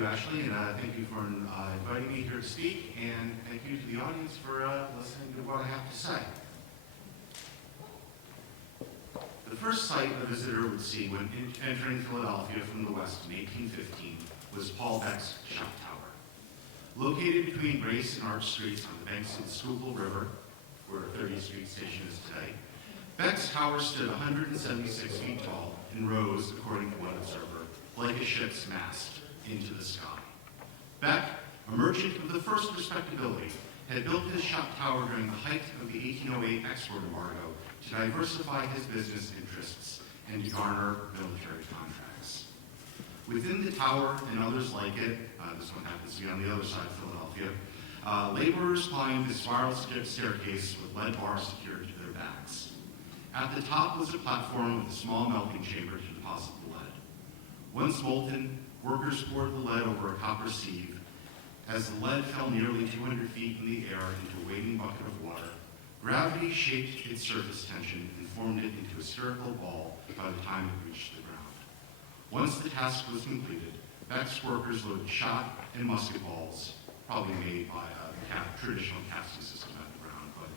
you, Ashley, and thank you for inviting me here to speak, and thank you to the audience for listening to what I have to say. The first sight a visitor would see when entering Philadelphia from the west in 1815 was Paul Beck's Shop Tower. Located between Grace and Arch Streets on the banks of the Schuylkill River, where 30th Street Station is today, Beck's tower stood 176 feet tall and rose, according to one observer, like a ship's mast into the sky. Beck, a merchant of the first respectability, had built his shop tower during the height of the 1808 export embargo to diversify his business interests and to garner military contracts. Within the tower and others like it, this one happens to be on the other side of Philadelphia, laborers climbed the spiral staircase with lead bars secured to their backs. At the top was a platform with a small melting chamber to deposit the lead. Once molten, workers poured the lead over a copper sieve. As the lead fell nearly 200 feet in the air into a waiting bucket of water, gravity shaped its surface tension and formed it into a spherical ball by the time it reached the ground. Once the task was completed, Beck's workers loaded shot and musket balls, probably made by a traditional casting system at the ground, but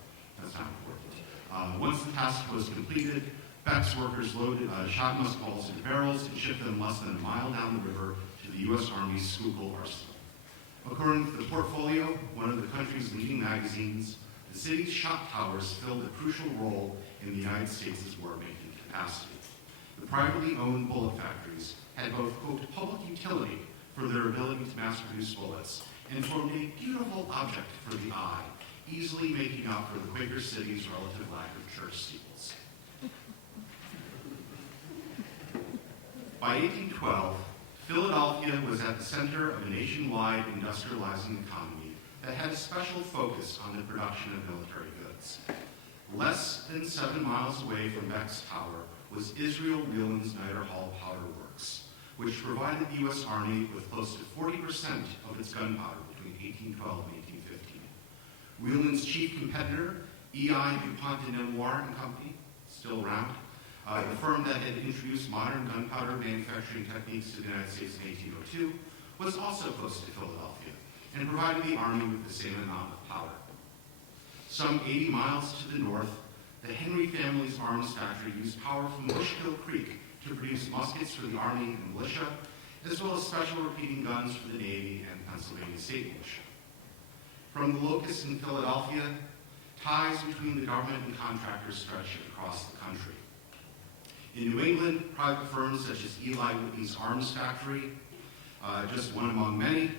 that's not important. Once the task was completed, Beck's workers loaded shot and musket balls into barrels and shipped them less than a mile down the river to the U.S. Army's Schuylkill Arsenal. According to the Portfolio, one of the country's leading magazines, the city's shop towers filled a crucial role in the United States' war-making capacity. The privately owned bullet factories had both, quote, public utility for their ability to mass-produce bullets and formed a beautiful object for the eye, easily making up for the Quaker City's relative lack of church steeples. By 1812, Philadelphia was at the center of a nationwide industrializing economy that had a special focus on the production of military goods. Less than 7 miles away from Beck's Tower was Israel Whelan's Nider Hall Powder Works, which provided the U.S. Army with close to 40% of its gunpowder between 1812 and 1815. Whelan's chief competitor, E.I. DuPont de Nemours and Company, still around, the firm that had introduced modern gunpowder manufacturing techniques to the United States in 1802, was also close to Philadelphia and provided the Army with the same amount of powder. Some 80 miles to the north, the Henry family's arms factory used power from Bushkill Creek to produce muskets for the Army and militia, as well as special repeating guns for the Navy and Pennsylvania State Militia. From the locus in Philadelphia, ties between the government and contractors stretched across the country. In New England, private firms such as Eli Whitney's Arms Factory, just one among many,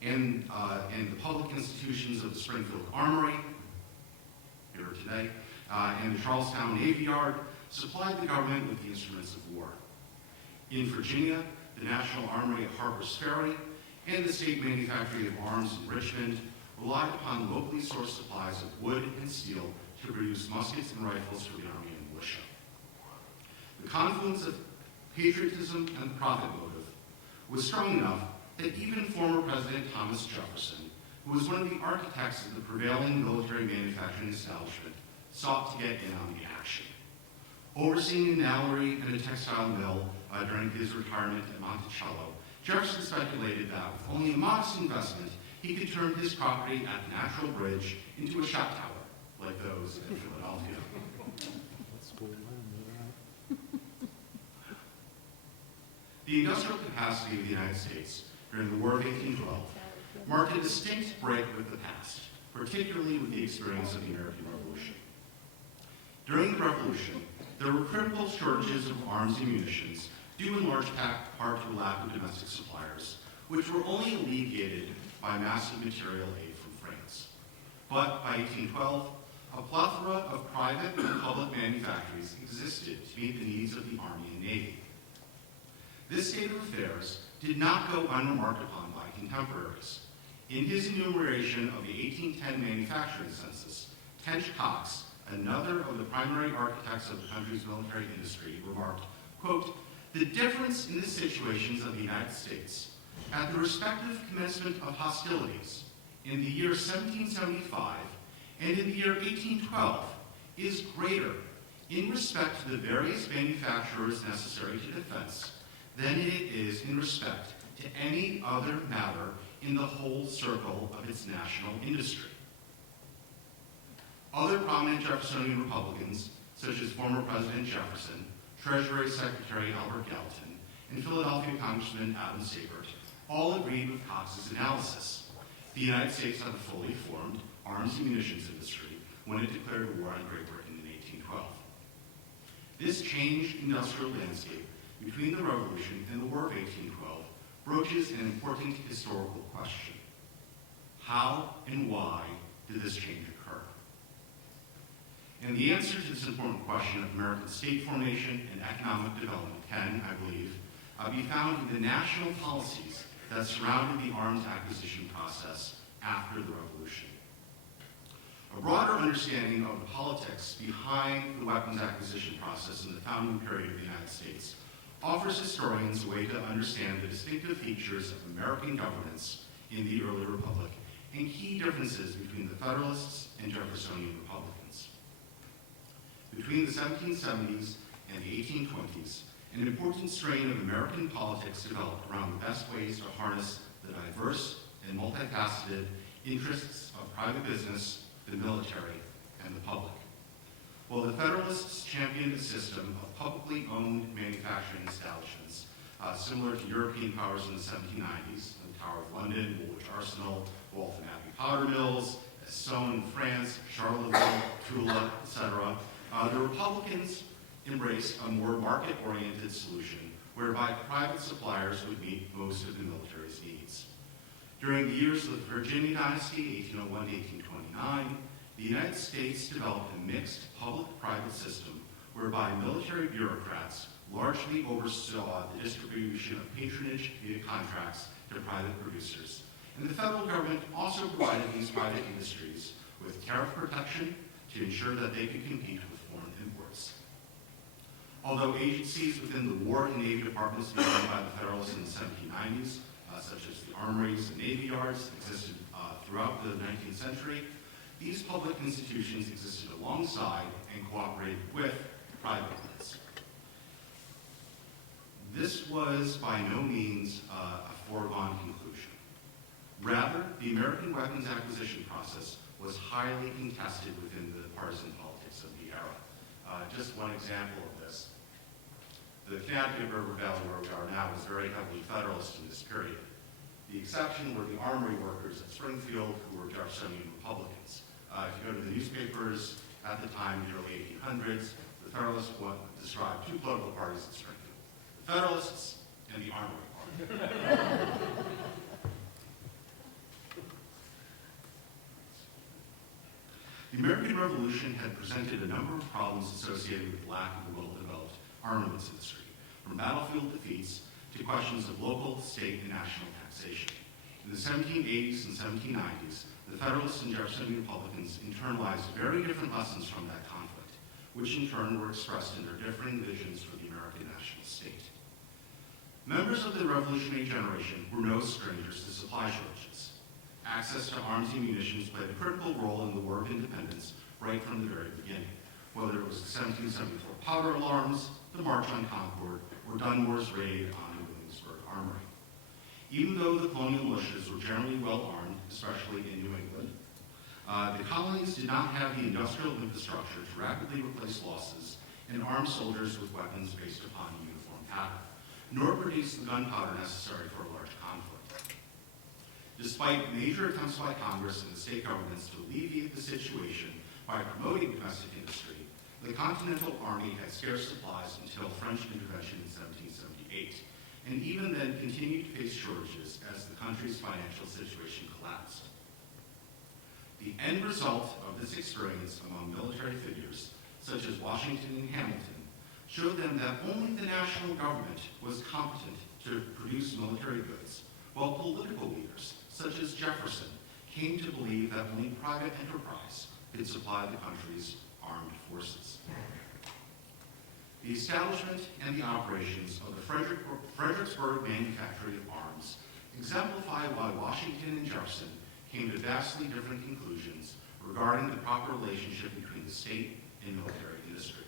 and the public institutions of the Springfield Armory, here today, and the Charlestown Navy Yard supplied the government with the instruments of war. In Virginia, the National Armory at Harper's Ferry and the State Manufactory of Arms in Richmond relied upon locally sourced supplies of wood and steel to produce muskets and rifles for the Army and militia. The confluence of patriotism and profit motive was strong enough that even former President Thomas Jefferson, who was one of the architects of the prevailing military manufacturing establishment, sought to get in on the action. Overseeing a nailery and a textile mill during his retirement at Monticello, Jefferson speculated that with only a modest investment, he could turn his property at the Natural Bridge into a shot tower, like those in Philadelphia. The industrial capacity of the United States during the War of 1812 marked a distinct break with the past, particularly with the experience of the American Revolution. During the Revolution, there were critical shortages of arms and munitions, due in large part to a lack of domestic suppliers, which were only alleviated by massive material aid from France. But by 1812, a plethora of private and public manufactories existed to meet the needs of the Army and Navy. This state of affairs did not go unremarked upon by contemporaries. In his enumeration of the 1810 manufacturing census, Tench Cox, another of the primary architects of the country's military industry, remarked, quote, "The difference in the situations of the United States at the respective commencement of hostilities in the year 1775 and in the year 1812 is greater in respect to the various manufacturers necessary to defense than it is in respect to any other matter in the whole circle of its national industry. Other prominent Jeffersonian Republicans, such as former President Jefferson, Treasury Secretary Albert Gallatin, and Philadelphia Congressman Adam Sabert, all agreed with Cox's analysis. The United States had a fully formed arms and munitions industry when it declared war on Great Britain in 1812. This changed industrial landscape between the Revolution and the War of 1812 broaches an important historical question. How and why did this change occur? And the answer to this important question of American state formation and economic development can, I believe, be found in the national policies that surrounded the arms acquisition process after the Revolution. A broader understanding of the politics behind the weapons acquisition process in the founding period of the United States offers historians a way to understand the distinctive features of American governance in the early Republic and key differences between the Federalists and Jeffersonian Republicans. Between the 1770s and the 1820s, an important strain of American politics developed around the best ways to harness the diverse and multifaceted interests of private business, the military, and the public. While the Federalists championed a system of publicly owned manufacturing establishments, similar to European powers in the 1790s, the Tower of London, Woolwich Arsenal, Waltham Abbey powder mills, Essonne in France, Charleville, Tula, etc., the Republicans embraced a more market-oriented solution whereby private suppliers would meet most of the military's needs. During the years of the Virginia dynasty, 1801 to 1829, the United States developed a mixed public-private system whereby military bureaucrats largely oversaw the distribution of patronage via contracts to private producers. And the federal government also provided these private industries with tariff protection to ensure that they could compete with foreign imports. Although agencies within the War and Navy departments begun by the Federalists in the 1790s, such as the armories and navy yards, existed throughout the 19th century, these public institutions existed alongside and cooperated with private ones. This was by no means a foregone conclusion. Rather, the American weapons acquisition process was highly contested within the partisan politics of the era. Just one example of this. The Connecticut River Valley, where we are now, was very heavily Federalist in this period. The exception were the armory workers at Springfield, who were Jeffersonian Republicans. If you go to the newspapers at the time, in the early 1800s, the Federalists described two political parties at Springfield: the Federalists and the Armory Party. The American Revolution had presented a number of problems associated with the lack of a well-developed armaments industry, from battlefield defeats to questions of local, state, and national taxation. In the 1780s and 1790s, the Federalists and Jeffersonian Republicans internalized very different lessons from that conflict, which in turn were expressed in their differing visions for the American national state. Members of the revolutionary generation were no strangers to supply shortages. Access to arms and munitions played a critical role in the War of Independence right from the very beginning, whether it was the 1774 powder alarms, the March on Concord, or Dunmore's raid on the Williamsburg Armory. Even though the colonial militias were generally well armed, especially in New England, the colonies did not have the industrial infrastructure to rapidly replace losses and arm soldiers with weapons based upon a uniform pattern, nor produce the gunpowder necessary for a large conflict. Despite major attempts by Congress and the state governments to alleviate the situation by promoting domestic industry, the Continental Army had scarce supplies until French intervention in 1778, and even then continued to face shortages as the country's financial situation collapsed. The end result of this experience among military figures, such as Washington and Hamilton, showed them that only the national government was competent to produce military goods, while political leaders, such as Jefferson, came to believe that only private enterprise could supply the country's armed forces. The establishment and the operations of the Fredericksburg manufactory of arms exemplify why Washington and Jefferson came to vastly different conclusions regarding the proper relationship between the state and military industry.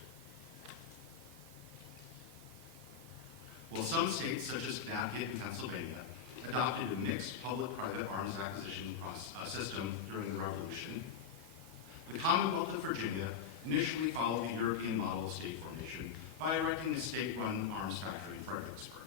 While some states, such as Connecticut and Pennsylvania, adopted a mixed public-private arms acquisition system during the Revolution. The Commonwealth of Virginia initially followed the European model of state formation by erecting a state-run arms factory in Fredericksburg.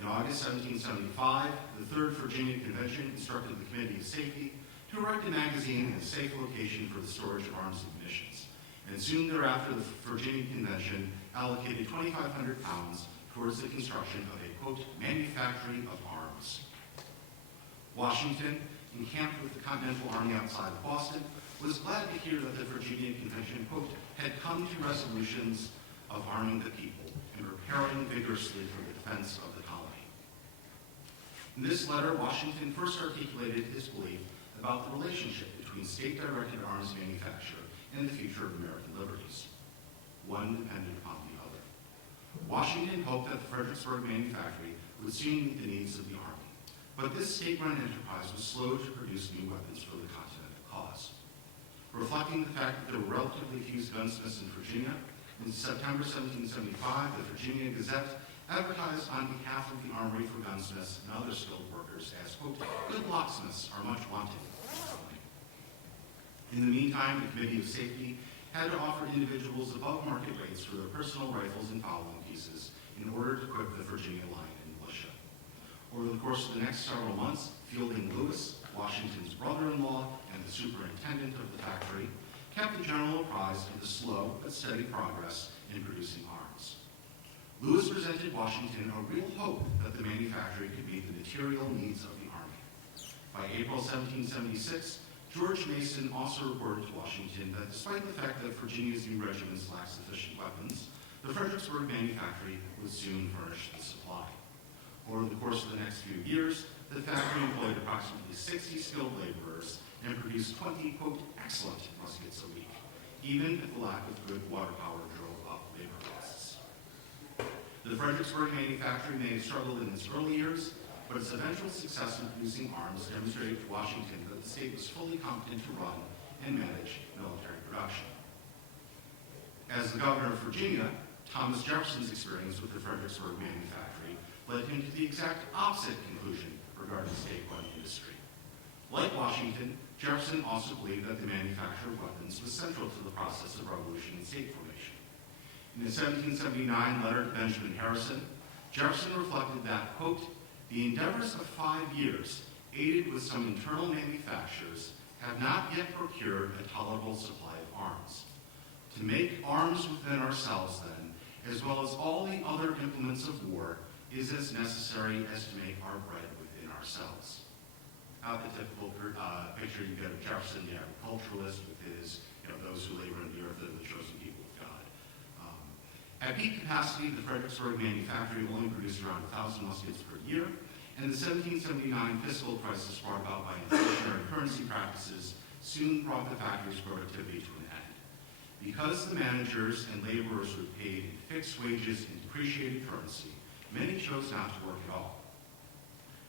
In August 1775, the Third Virginia Convention instructed the Committee of Safety to erect a magazine in a safe location for the storage of arms and munitions. And soon thereafter, the Virginia Convention allocated 2,500 pounds towards the construction of a, quote, manufactory of arms. Washington, encamped with the Continental Army outside of Boston, was glad to hear that the Virginia Convention, quote, had come to resolutions of arming the people and preparing vigorously for the defense of the colony. In this letter, Washington first articulated his belief about the relationship between state-directed arms manufacture and the future of American liberties. One depended upon the other. Washington hoped that the Fredericksburg manufactory would soon meet the needs of the Army, but this state-run enterprise was slow to produce new weapons for the Continental cause. Reflecting the fact that there were relatively few gunsmiths in Virginia, in September 1775, the Virginia Gazette advertised on behalf of the Armory for gunsmiths and other skilled workers as, quote, good locksmiths are much wanted. In the meantime, the Committee of Safety had to offer individuals above market rates for their personal rifles and fowling pieces in order to equip the Virginia line and militia. Over the course of the next several months, Fielding Lewis, Washington's brother-in-law and the superintendent of the factory, kept the general apprised of the slow but steady progress in producing arms. Lewis presented Washington a real hope that the manufactory could meet the material needs of the Army. By April 1776, George Mason also reported to Washington that despite the fact that Virginia's new regiments lacked sufficient weapons, the Fredericksburg manufactory would soon furnish the supply. Over the course of the next few years, the factory employed approximately 60 skilled laborers and produced 20, quote, excellent muskets a week, even if the lack of good water power drove up labor costs. The Fredericksburg manufactory may have struggled in its early years, but its eventual success in producing arms demonstrated to Washington that the state was fully competent to run and manage military production. As the governor of Virginia, Thomas Jefferson's experience with the Fredericksburg manufactory led him to the exact opposite conclusion regarding state-run industry. Like Washington, Jefferson also believed that the manufacture of weapons was central to the process of revolution and state formation. In a 1779 letter to Benjamin Harrison, Jefferson reflected that, quote, the endeavors of 5 years, aided with some internal manufactures, have not yet procured a tolerable supply of arms. To make arms within ourselves, then, as well as all the other implements of war, is as necessary as to make our bread within ourselves. Not the typical picture you get of Jefferson, the agriculturalist, with his, those who labor in the earth are the chosen people of God. At peak capacity, the Fredericksburg manufactory only produced around 1,000 muskets per year, and the 1779 fiscal crisis brought about by inflationary currency practices soon brought the factory's productivity to an end. Because the managers and laborers were paid in fixed wages and depreciated currency, many chose not to work at all.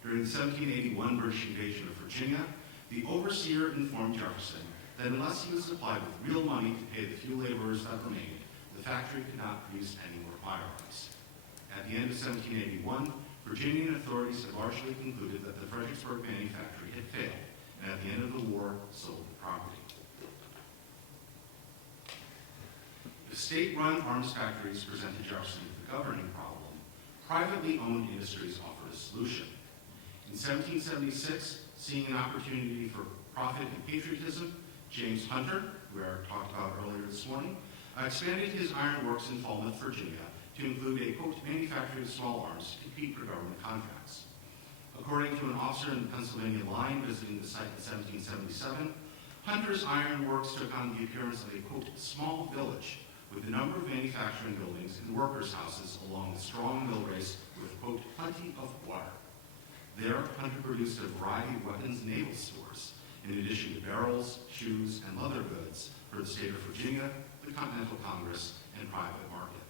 During the 1781 British invasion of Virginia, the overseer informed Jefferson that unless he was supplied with real money to pay the few laborers that remained, the factory could not produce any more firearms. At the end of 1781, Virginian authorities had largely concluded that the Fredericksburg manufactory had failed, and at the end of the war, sold the property. If state-run arms factories presented Jefferson with a governing problem, privately owned industries offered a solution. In 1776, seeing an opportunity for profit and patriotism, James Hunter, who I talked about earlier this morning, expanded his iron works in Falmouth, Virginia, to include a, quote, manufacturing of small arms to compete for government contracts. According to an officer in the Pennsylvania line visiting the site in 1777, Hunter's iron works took on the appearance of a, quote, small village with a number of manufacturing buildings and workers' houses along the strong mill race with, quote, plenty of water. There, Hunter produced a variety of weapons and naval stores, in addition to barrels, shoes, and leather goods for the state of Virginia, the Continental Congress, and private market.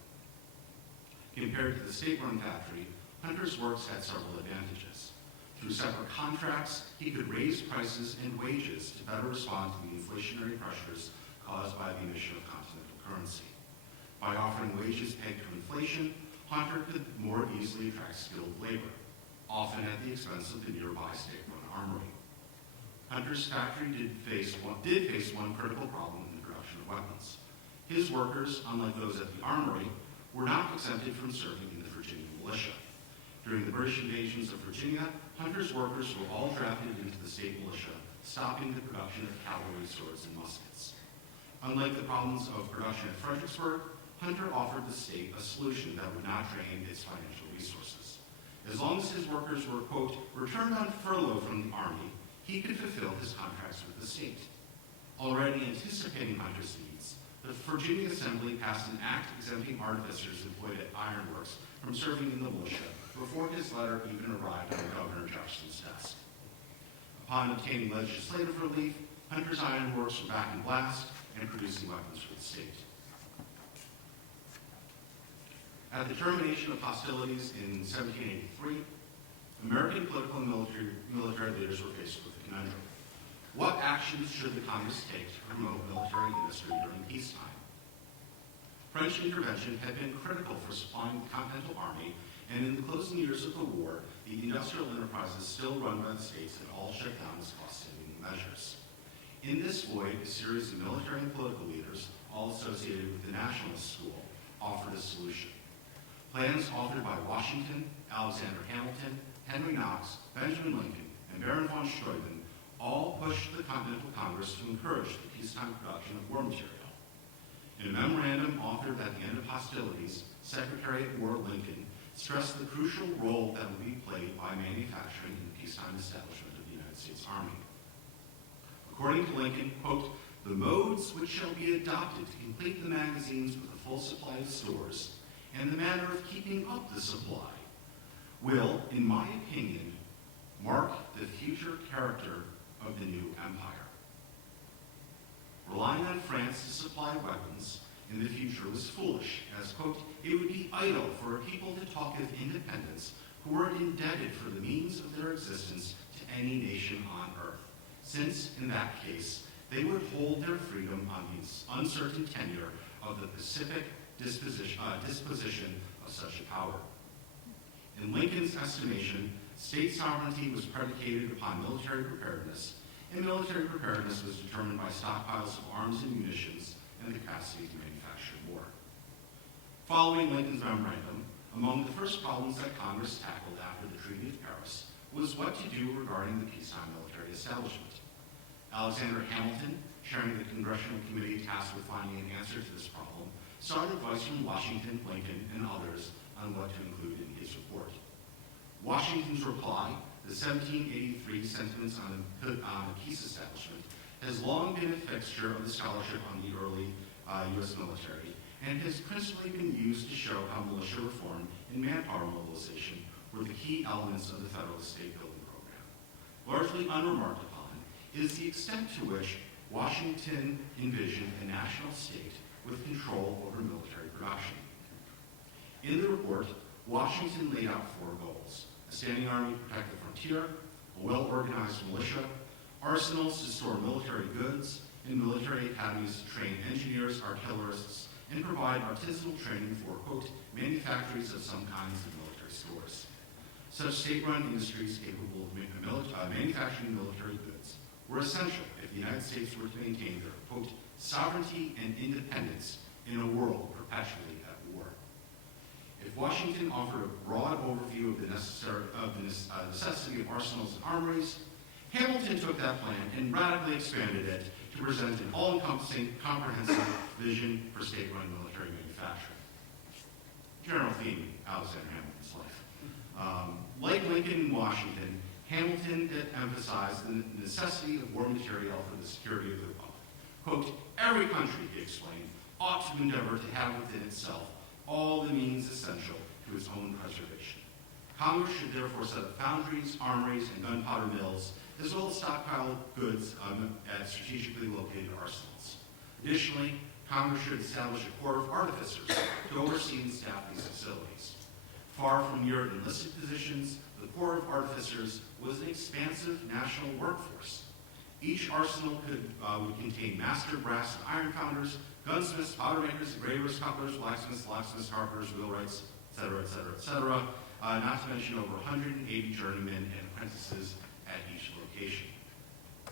Compared to the state-run factory, Hunter's works had several advantages. Through separate contracts, he could raise prices and wages to better respond to the inflationary pressures caused by the emission of continental currency. By offering wages pegged to inflation, Hunter could more easily attract skilled labor. often at the expense of the nearby state-run armory. Hunter's factory did face one critical problem in the production of weapons. His workers, unlike those at the armory, were not exempted from serving in the Virginia militia. During the British invasions of Virginia, Hunter's workers were all drafted into the state militia, stopping the production of cavalry, swords, and muskets. Unlike the problems of production at Fredericksburg, Hunter offered the state a solution that would not drain its financial resources. As long as his workers were, quote, returned on furlough from the army, he could fulfill his contracts with the state. Already anticipating Hunter's needs, the Virginia Assembly passed an act exempting artificers employed at ironworks from serving in the militia before his letter even arrived on Governor Jefferson's desk. Upon obtaining legislative relief, Hunter's ironworks were back in blast and producing weapons for the state. At the termination of hostilities in 1783, American political and military leaders were faced with a conundrum. What actions should the Congress take to promote military industry during peacetime? French intervention had been critical for supplying the Continental Army, and in the closing years of the war, the industrial enterprises still run by the states had all shut down as cost-saving measures. In this void, a series of military and political leaders, all associated with the Nationalist School, offered a solution. Plans authored by Washington, Alexander Hamilton, Henry Knox, Benjamin Lincoln, and Baron von Steuben all pushed the Continental Congress to encourage the peacetime production of war material. In a memorandum authored at the end of hostilities, Secretary of War Lincoln stressed the crucial role that will be played by manufacturing in the peacetime establishment of the United States Army. According to Lincoln, quote, the modes which shall be adopted to complete the magazines with a full supply of stores and the manner of keeping up the supply will, in my opinion, mark the future character of the new empire. Relying on France to supply weapons in the future was foolish, as, quote, it would be idle for a people to talk of independence who were indebted for the means of their existence to any nation on earth, since, in that case, they would hold their freedom on the uncertain tenure of the pacific disposition of such a power. In Lincoln's estimation, state sovereignty was predicated upon military preparedness, and military preparedness was determined by stockpiles of arms and munitions and the capacity to manufacture war. Following Lincoln's memorandum, among the first problems that Congress tackled after the Treaty of Paris was what to do regarding the peacetime military establishment. Alexander Hamilton, chairing the Congressional Committee tasked with finding an answer to this problem, sought advice from Washington, Lincoln, and others on what to include in his report. Washington's reply, the 1783 Sentiments on the Peace Establishment, has long been a fixture of the scholarship on the early U.S. military and has principally been used to show how militia reform and manpower mobilization were the key elements of the Federalist State Building Program. Largely unremarked upon is the extent to which Washington envisioned a national state with control over military production. In the report, Washington laid out 4 goals: a standing army to protect the frontier, a well-organized militia, arsenals to store military goods, and military academies to train engineers, artillerists, and provide artisanal training for, quote, manufactories of some kinds of military stores. Such state-run industries capable of manufacturing military goods were essential if the United States were to maintain their, quote, sovereignty and independence in a world perpetually at war. If Washington offered a broad overview of the necessity of arsenals and armories, Hamilton took that plan and radically expanded it to present an all-encompassing, comprehensive vision for state-run military manufacturing. General theme in Alexander Hamilton's life. Like Lincoln and Washington, Hamilton emphasized the necessity of war material for the security of the republic. Quote, every country, he explained, ought to endeavor to have within itself all the means essential to its own preservation. Congress should therefore set up foundries, armories, and gunpowder mills, as well as stockpile goods at strategically located arsenals. Additionally, Congress should establish a corps of artificers to oversee and staff these facilities. Far from mere enlisted positions, the Corps of Artificers was an expansive national workforce. Each arsenal would contain master brass and iron founders, gunsmiths, powder makers, engravers, cutlers, blacksmiths, locksmiths, carpenters, wheelwrights, etc., etc., etc., not to mention over 180 journeymen and apprentices at each location.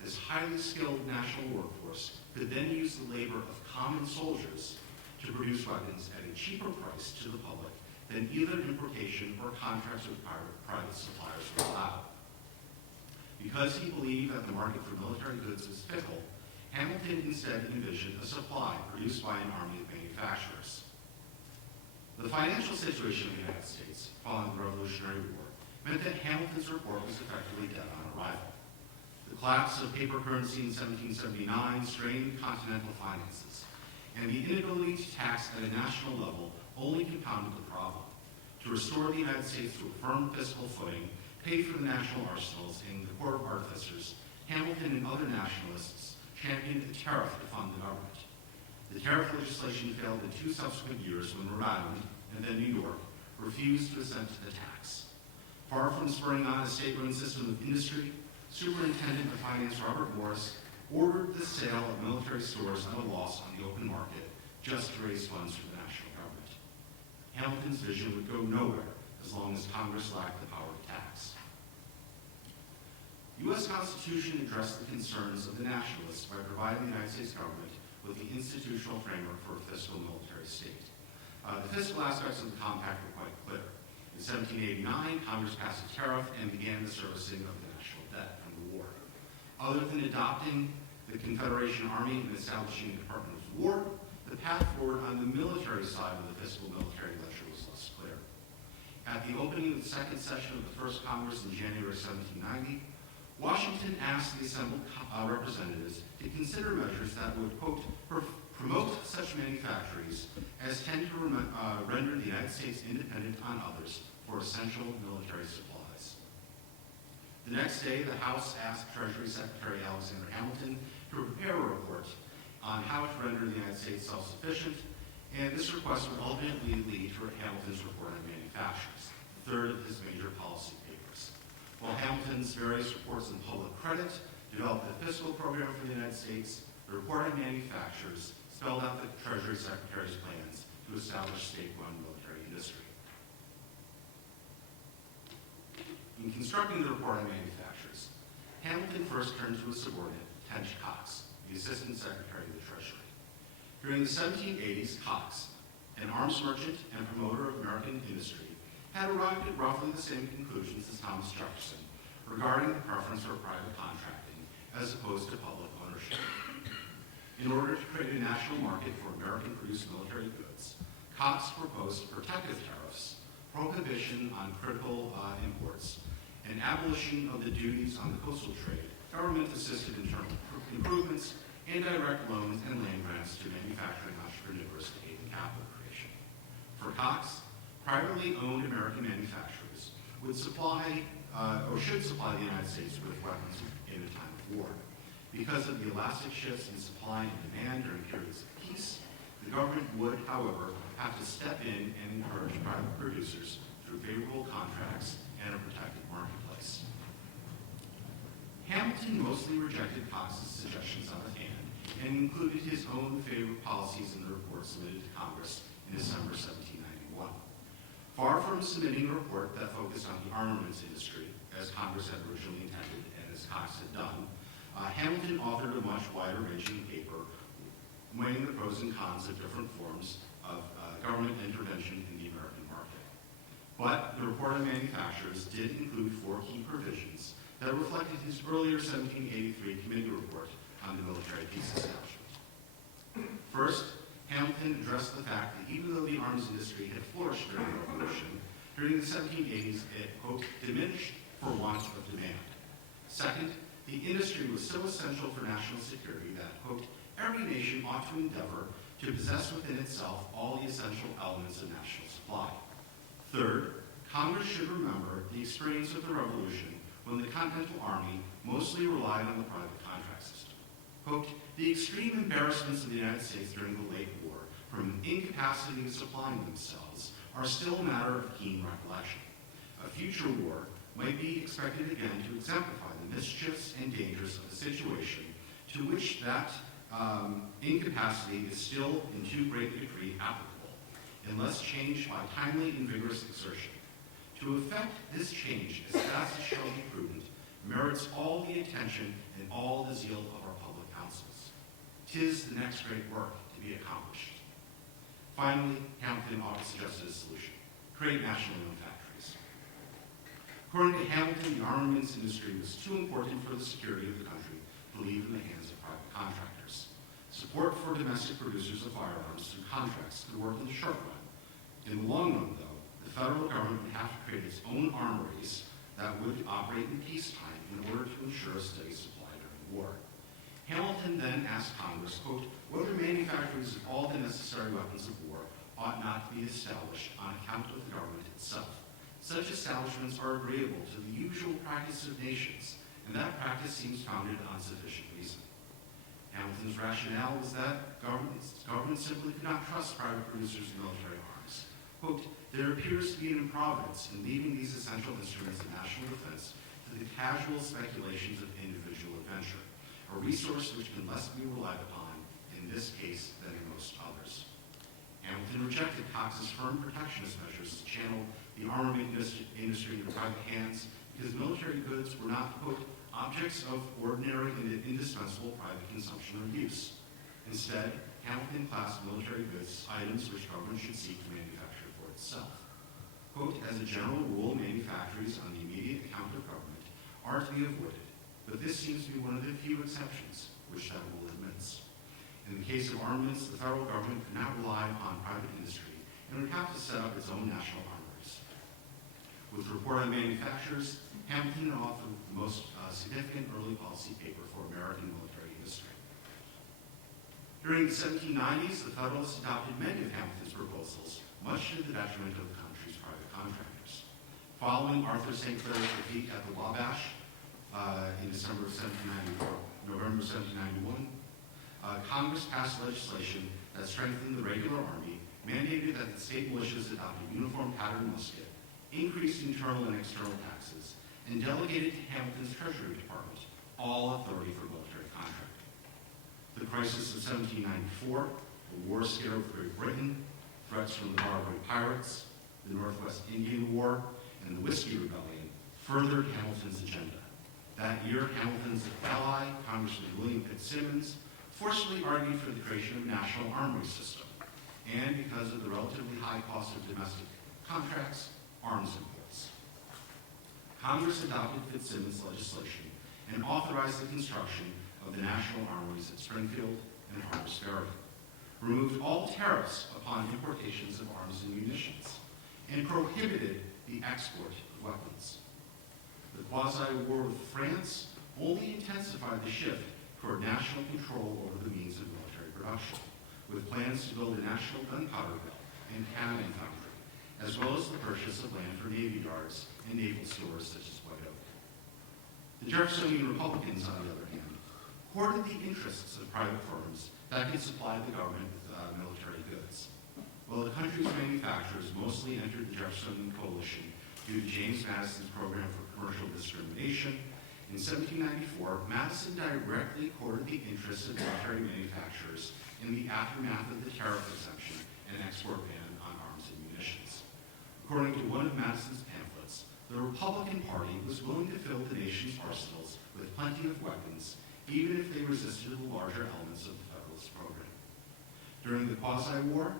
This highly skilled national workforce could then use the labor of common soldiers to produce weapons at a cheaper price to the public than either importation or contracts with private suppliers would allow. Because he believed that the market for military goods was fickle, Hamilton instead envisioned a supply produced by an army of manufacturers. The financial situation of the United States following the Revolutionary War meant that Hamilton's report was effectively dead on arrival. The collapse of paper currency in 1779 strained continental finances, and the inability to tax at a national level only compounded the problem. To restore the United States to a firm fiscal footing, pay for the national arsenals and the Court of Artificers, Hamilton and other nationalists championed a tariff to fund the government. The tariff legislation failed in 2 subsequent years when Rhode Island, and then New York, refused to assent to the tax. Far from spurring on a state-run system of industry, Superintendent of Finance Robert Morris ordered the sale of military stores at a loss on the open market just to raise funds for the national government. Hamilton's vision would go nowhere as long as Congress lacked the power to tax. The U.S. Constitution addressed the concerns of the nationalists by providing the United States government with the institutional framework for a fiscal military state. The fiscal aspects of the compact were quite clear. In 1789, Congress passed a tariff and began the servicing of the national debt from the war. Other than adopting the Confederation Army and establishing the Department of War, the path forward on the military side of the fiscal military ledger was less clear. At the opening of the second session of the First Congress in January 1790, Washington asked the assembled representatives to consider measures that would, quote, promote such manufactories as tend to render the United States independent on others for essential military supplies. The next day, the House asked Treasury Secretary Alexander Hamilton to prepare a report on how to render the United States self-sufficient, and this request would ultimately lead to Hamilton's report on manufacturers, the third of his major policy papers. While Hamilton's various reports on public credit developed a fiscal program for the United States, the report on manufacturers spelled out the Treasury Secretary's plans to establish state-run military industry. In constructing the report on manufacturers, Hamilton first turned to his subordinate, Tench Cox, the Assistant Secretary of the Treasury. During the 1780s, Cox, an arms merchant and promoter of American industry, had arrived at roughly the same conclusions as Thomas Jefferson regarding the preference for private contracting as opposed to public ownership. In order to create a national market for American-produced military goods, Cox proposed protective tariffs, prohibition on critical imports, and abolition of the duties on the coastal trade, government-assisted internal improvements, and direct loans and land grants to manufacturing entrepreneurs to aid in capital creation. For Cox, privately owned American manufacturers would supply or should supply the United States with weapons in a time of war. Because of the elastic shifts in supply and demand during periods of peace, the government would, however, have to step in and encourage private producers through favorable contracts and a protected marketplace. Hamilton mostly rejected Cox's suggestions out of hand and included his own favorite policies in the report submitted to Congress in December 1791. Far from submitting a report that focused on the armaments industry, as Congress had originally intended and as Cox had done, Hamilton authored a much wider-ranging paper weighing the pros and cons of different forms of government intervention in the American market. But the report on manufacturers did include 4 key provisions that reflected his earlier 1783 committee report on the military peace establishment. First, Hamilton addressed the fact that even though the arms industry had flourished during the Revolution, during the 1780s it, quote, diminished for want of demand. Second, the industry was so essential for national security that, quote, every nation ought to endeavor to possess within itself all the essential elements of national supply. Third, Congress should remember the experience of the Revolution when the Continental Army mostly relied on the private contract system. Quote, the extreme embarrassments of the United States during the late war from incapacity of supplying themselves are still a matter of keen recollection. A future war might be expected again to exemplify the mischiefs and dangers of the situation to which that incapacity is still in too great a degree applicable, unless changed by timely and vigorous exertion. To effect this change as fast as shall be prudent merits all the attention and all the zeal of our public councils. 'Tis the next great work to be accomplished. Finally, Hamilton ought to suggest a solution: create nationally owned factories. According to Hamilton, the armaments industry was too important for the security of the country to leave in the hands of private contractors. Support for domestic producers of firearms through contracts could work in the short run. In the long run, though, the federal government would have to create its own armories that would operate in peacetime in order to ensure a steady supply during the war. Hamilton then asked Congress, quote, whether manufacturers of all the necessary weapons of war ought not to be established on account of the government itself. Such establishments are agreeable to the usual practice of nations, and that practice seems founded on sufficient reason. Hamilton's rationale was that government simply could not trust private producers of military arms. Quote, there appears to be an improvidence in leaving these essential instruments of national defense to the casual speculations of individual adventure, a resource which can less be relied upon in this case than in most others. Hamilton rejected Cox's firm protectionist measures to channel the armament industry into private hands because military goods were not, quote, objects of ordinary and indispensable private consumption or use. Instead, Hamilton classed military goods items which government should seek to manufacture for itself. Quote, as a general rule, manufactories on the immediate account of government are to be avoided, but this seems to be one of the few exceptions which that rule admits. In the case of armaments, the federal government could not rely upon private industry and would have to set up its own national armories. With the Report on Manufacturers, Hamilton authored the most significant early policy paper for American military industry. During the 1790s, the Federalists adopted many of Hamilton's proposals, much to the detriment of the country's private contractors. Following Arthur St. Clair's defeat at the Wabash in November 1791, Congress passed legislation that strengthened the regular army, mandated that the state militias adopt a uniform pattern musket, increased internal and external taxes, and delegated to Hamilton's Treasury Department all authority for military contracting. The crisis of 1794, the war scare with Great Britain, threats from the Barbary pirates, the Northwest Indian War, and the Whiskey Rebellion furthered Hamilton's agenda. That year, Hamilton's ally, Congressman William Fitzsimmons, forcefully argued for the creation of a national armory system, and because of the relatively high cost of domestic contracts, arms imports. Congress adopted Fitzsimmons' legislation and authorized the construction of the national armories at Springfield and Harper's Ferry, removed all tariffs upon importations of arms and munitions, and prohibited the export of weapons. The quasi-war with France only intensified the shift toward national control over the means of military production, with plans to build a national gunpowder mill and cannon foundry, as well as the purchase of land for Navy yards and naval stores such as White Oak. The Jeffersonian Republicans, on the other hand, courted the interests of private firms that could supply the government with military goods. While the country's manufacturers mostly entered the Jeffersonian coalition due to James Madison's program for commercial discrimination, in 1794, Madison directly courted the interests of military manufacturers in the aftermath of the tariff exemption and export ban on arms and munitions. According to one of Madison's pamphlets, the Republican Party was willing to fill the nation's arsenals with plenty of weapons, even if they resisted the larger elements of the Federalist program. During the quasi-war,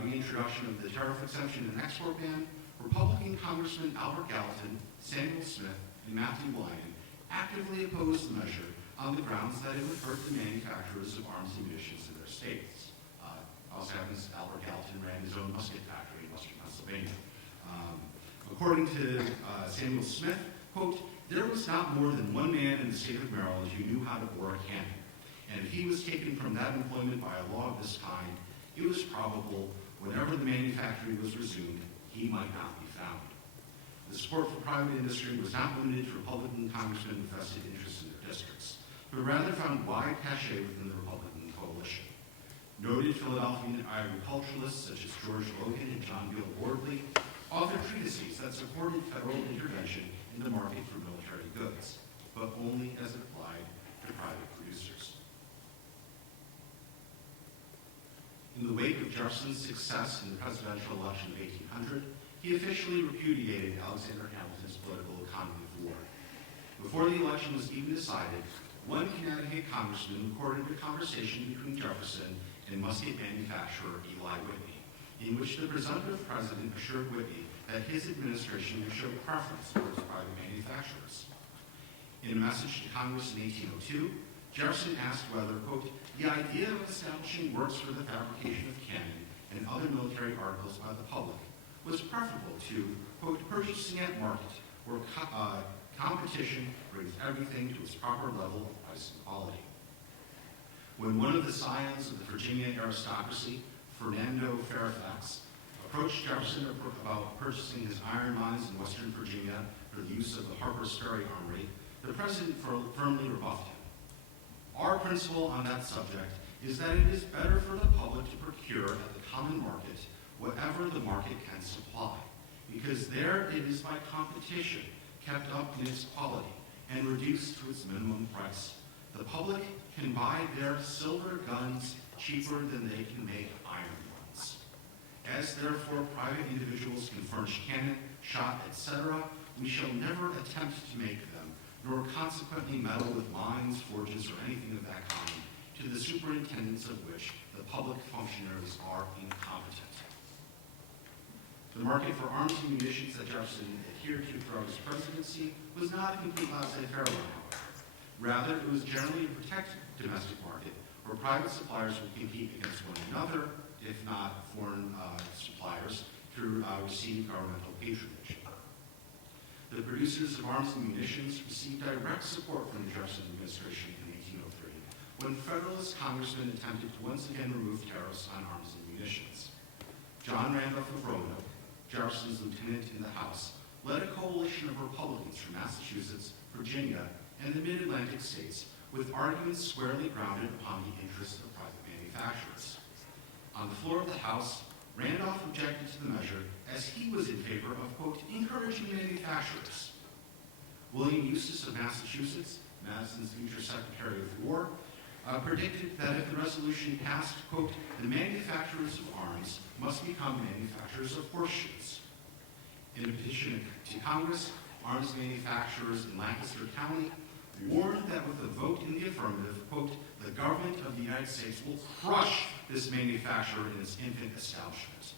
reintroduction of the tariff exemption and export ban, Republican Congressmen Albert Gallatin, Samuel Smith, and Matthew Lyon actively opposed the measure on the grounds that it would hurt the manufacturers of arms and munitions in their states. Also happens Albert Gallatin ran his own musket factory in western Pennsylvania. According to Samuel Smith, quote, there was not more than one man in the state of Maryland who knew how to bore a cannon, and if he was taken from that employment by a law of this kind, it was probable whenever the manufactory was resumed, he might not be found. The support for private industry was not limited to Republican congressmen with vested interests in their districts, but rather found wide cachet within the Republican coalition. Noted Philadelphian agriculturalists such as George Logan and John Bill Wardley authored treatises that supported federal intervention in the market for military goods, but only as it applied to private producers. In the wake of Jefferson's success in the presidential election of 1800, he officially repudiated Alexander Hamilton's political economy of war. Before the election was even decided, one Connecticut congressman recorded a conversation between Jefferson and musket manufacturer Eli Whitney, in which the presumptive president assured Whitney that his administration would show preference towards private manufacturers. In a message to Congress in 1802, Jefferson asked whether, quote, the idea of establishing works for the fabrication of cannon and other military articles by the public was preferable to, quote, purchasing at market, where competition brings everything to its proper level of price and quality. When one of the scions of the Virginia aristocracy, Fernando Fairfax, approached Jefferson about purchasing his iron mines in Western Virginia for the use of the Harper's Ferry Armory, the president firmly rebuffed him. Our principle on that subject is that it is better for the public to procure at the common market whatever the market can supply, because there it is by competition kept up in its quality and reduced to its minimum price. The public can buy their silver guns cheaper than they can make iron ones. As therefore private individuals can furnish cannon, shot, etc., we shall never attempt to make them, nor consequently meddle with mines, forges, or anything of that kind, to the superintendence of which the public functionaries are incompetent. The market for arms and munitions that Jefferson adhered to throughout his presidency was not a complete laissez-faire one, however. Rather, it was generally a protected domestic market where private suppliers would compete against one another, if not foreign suppliers, through received governmental patronage. The producers of arms and munitions received direct support from the Jefferson administration in 1803, when Federalist congressmen attempted to once again remove tariffs on arms and munitions. John Randolph of Roanoke, Jefferson's lieutenant in the House, led a coalition of Republicans from Massachusetts, Virginia, and the mid-Atlantic states with arguments squarely grounded upon the interests of private manufacturers. On the floor of the House, Randolph objected to the measure as he was in favor of, quote, encouraging manufacturers. William Eustis of Massachusetts, Madison's future Secretary of War, predicted that if the resolution passed, quote, the manufacturers of arms must become manufacturers of horseshoes. In a petition to Congress, arms manufacturers in Lancaster County warned that with a vote in the affirmative, quote, the government of the United States will crush this manufacturer in its infant establishment.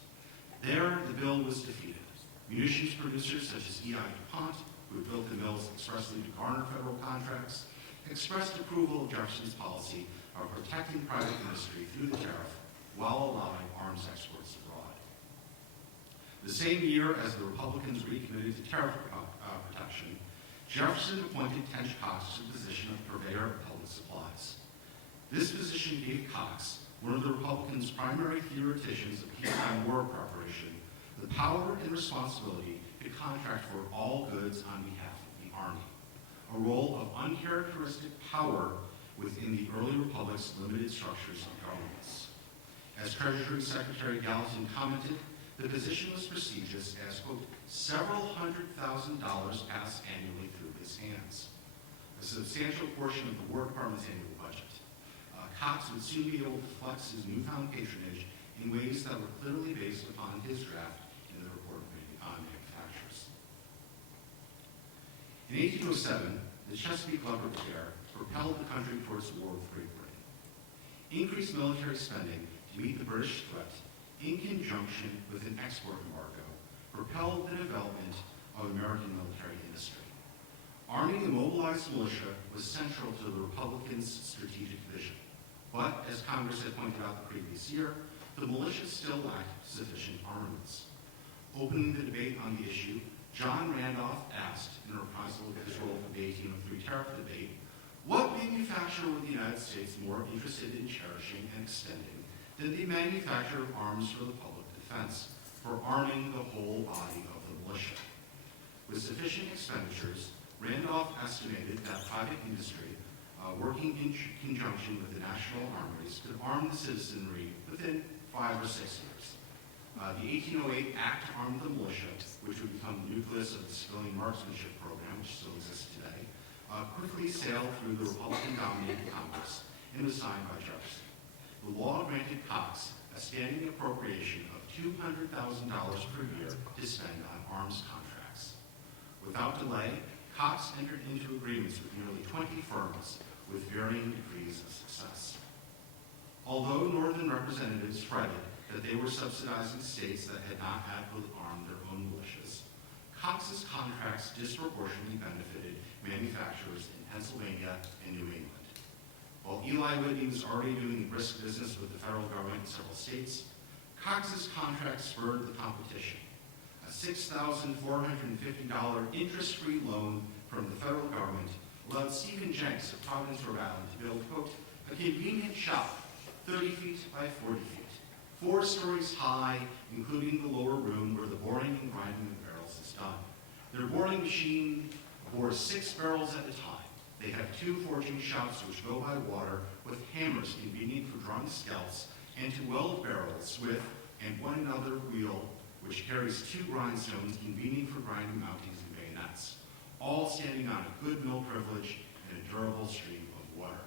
There, the bill was defeated. Munitions producers such as E.I. DuPont, who had built the mills expressly to garner federal contracts, expressed approval of Jefferson's policy of protecting private industry through the tariff while allowing arms exports abroad. The same year as the Republicans recommitted to tariff protection, Jefferson appointed Tench Coxe to the position of purveyor of public supplies. This position gave Coxe, one of the Republicans' primary theoreticians of peacetime war preparation, the power and responsibility to contract for all goods on behalf of the Army, a role of uncharacteristic power within the early Republic's limited structures of governments. As Treasury Secretary Gallatin commented, the position was prestigious as, quote, several $100,000 passed annually through his hands, a substantial portion of the War Department's annual budget. Coxe would soon be able to flex his newfound patronage in ways that were clearly based upon his draft in the Report on Manufactures. In 1807, the Chesapeake-Leopard affair propelled the country towards war with Great Britain. Increased military spending to meet the British threat, in conjunction with an export embargo, propelled the development of American military industry. Arming the mobilized militia was central to the Republicans' strategic vision. But, as Congress had pointed out the previous year, the militia still lacked sufficient armaments. Opening the debate on the issue, John Randolph asked, in reprisal of his role from the 1803 tariff debate, what manufacturer were the United States more interested in cherishing and extending than the manufacture of arms for the public defense, for arming the whole body of the militia? With sufficient expenditures, Randolph estimated that private industry, working in conjunction with the national armories, could arm the citizenry within 5 or 6 years. The 1808 Act armed the militia, which would become the nucleus of the civilian marksmanship program, which still exists today, quickly sailed through the Republican-dominated Congress and was signed by Jefferson. The law granted Coxe a standing appropriation of $200,000 per year to spend on arms contracts. Without delay, Cox entered into agreements with nearly 20 firms with varying degrees of success. Although Northern representatives fretted that they were subsidizing states that had not adequately armed their own militias, Cox's contracts disproportionately benefited manufacturers in Pennsylvania and New England. While Eli Whitney was already doing brisk business with the federal government in several states, Cox's contract spurred the competition. A $6,450 interest-free loan from the federal government allowed Stephen Jenks of Providence, Rhode Island, to build, quote, a convenient shop 30 feet by 40 feet, 4 stories high, including the lower room where the boring and grinding of barrels is done. Their boring machine bores 6 barrels at a time. They have 2 forging shops which go by water with hammers convenient for drawing scalps and to weld barrels with, and one another wheel which carries 2 grindstones convenient for grinding mountings and bayonets, all standing on a good mill privilege and a durable stream of water.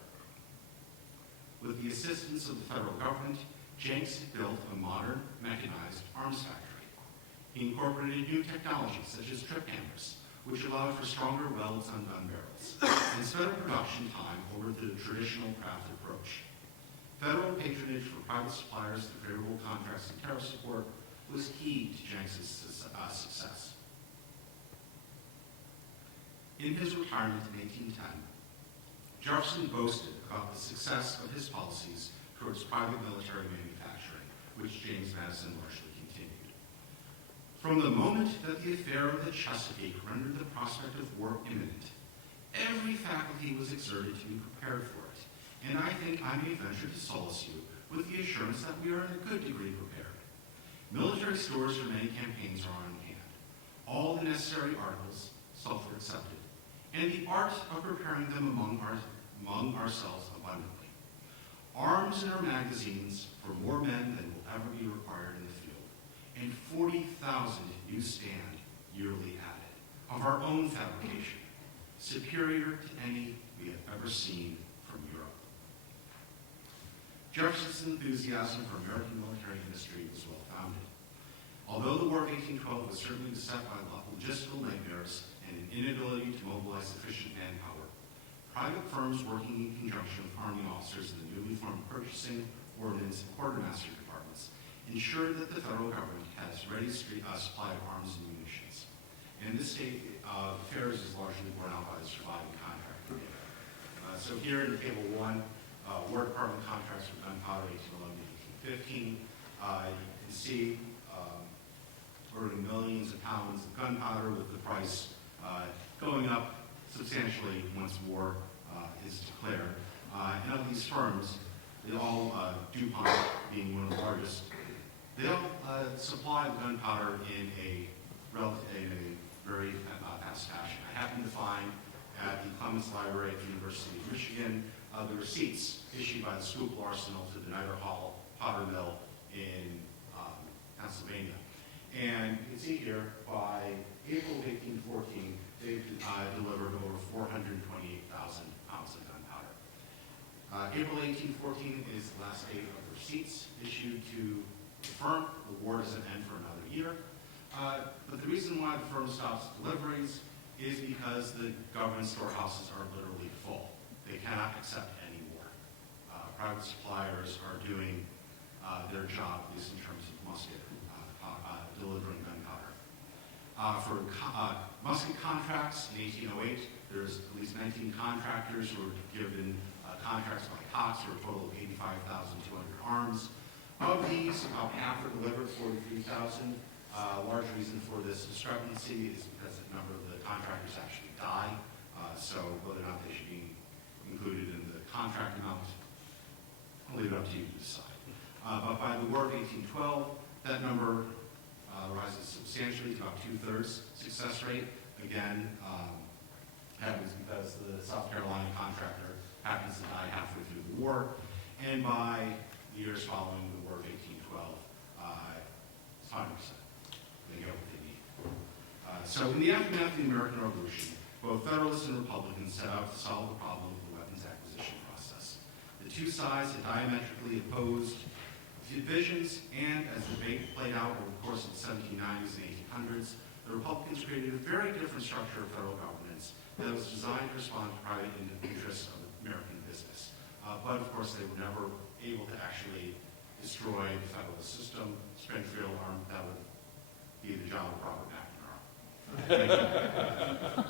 With the assistance of the federal government, Jenks had built a modern, mechanized arms factory. He incorporated new technologies such as trip hammers, which allowed for stronger welds on gun barrels, and sped up production time over the traditional craft approach. Federal patronage for private suppliers through favorable contracts and tariff support was key to Jenks' success. In his retirement in 1810, Jefferson boasted about the success of his policies towards private military manufacturing, which James Madison largely continued. From the moment that the affair of the Chesapeake rendered the prospect of war imminent, every faculty was exerted to be prepared for it, and I think I may venture to solace you with the assurance that we are in a good degree prepared. Military stores for many campaigns are on hand, all the necessary articles, sulfur accepted, and the art of preparing them among ourselves abundantly. Arms in our magazines for more men than will ever be required in the field, and 40,000 new stand yearly added, of our own fabrication, superior to any we have ever seen from Europe. Jefferson's enthusiasm for American military industry was well-founded. Although the War of 1812 was certainly beset by logistical nightmares and an inability to mobilize sufficient manpower, private firms working in conjunction with Army officers in the newly formed purchasing, ordnance, and quartermaster departments ensured that the federal government has ready supply of arms and munitions. And this state of affairs is largely borne out by the surviving contractor data. So here in Table 1, War Department contracts for gunpowder 1811 to 1815. You can see ordering millions of pounds of gunpowder with the price going up substantially once war is declared. And of these firms, they all, DuPont being one of the largest, they all supply the gunpowder in a very fast fashion. I happened to find at the Clements Library at the University of Michigan the receipts issued by the Schuylkill Arsenal to the Niagara Hall Powder Mill in Pennsylvania. And you can see here, by April of 1814, they delivered over 428,000 pounds of gunpowder. April 1814 is the last date of the receipts issued to the firm. The war doesn't end for another year. But the reason why the firm stops deliveries is because the government storehouses are literally full. They cannot accept any more. Private suppliers are doing their job, at least in terms of musket, delivering gunpowder. For musket contracts in 1808, there's at least 19 contractors who were given contracts by Cox for a total of 85,200 arms. Of these, about half were delivered, 43,000. Large reason for this discrepancy is because a number of the contractors actually die, so whether or not they should be included in the contract amount, I'll leave it up to you to decide. But by the War of 1812, that number rises substantially to about 2/3 success rate. Again, happens because the South Carolina contractor happens to die halfway through the war, and by the years following the War of 1812, it's 100%. They get what they need. So in the aftermath of the American Revolution, both Federalists and Republicans set out to solve the problem of the weapons acquisition process. The two sides had diametrically opposed divisions, and as the debate played out over the course of the 1790s and 1800s, the Republicans created a very different structure of federal governance that was designed to respond to private interests of American business. But of course, they were never able to actually destroy the federalist system. Springfield, that would be the job of Robert McNamara. Thank you.